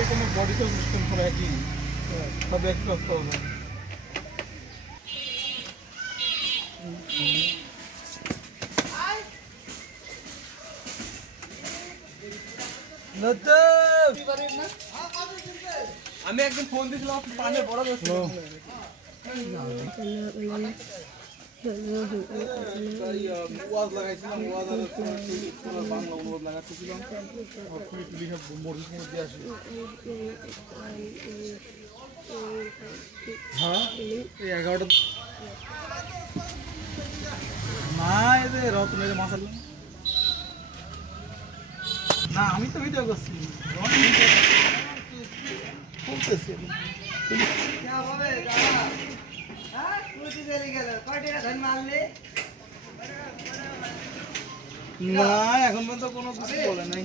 এখানে বডিতে সিস্টেম করা একই, সব একই কষ্ট হবে। আমি একদিন ফোন দিয়েছিলাম পানের বড় ওয়াজ লাগাইছিলাম, ওয়াজ আর বাংলা অনুবাদ লাগাচ্ছিলাম, মধ্যে আসি। হ্যাঁ এই 11টা না এদের রতনের মাসাল না, আমি তো ভিডিও করছি বলতেছি না, এখন পর্যন্ত কোনো কিছু বলে নাই।